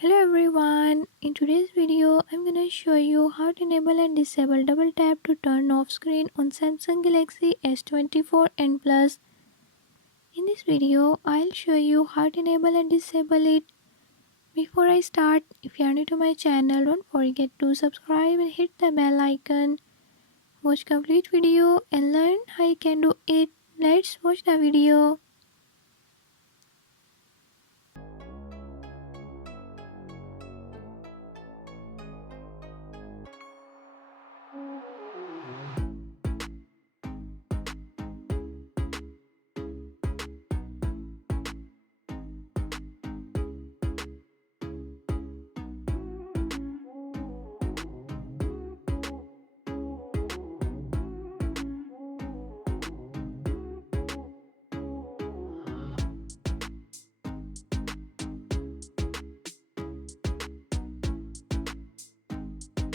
Hello everyone, in today's video I'm gonna show you how to enable and disable double tap to turn off screen on Samsung Galaxy S24 and Plus. In this video I'll show you how to enable and disable it. Before I start, if you are new to my channel, don't forget to subscribe and hit the bell icon. Watch complete video and learn how you can do it. Let's watch the video.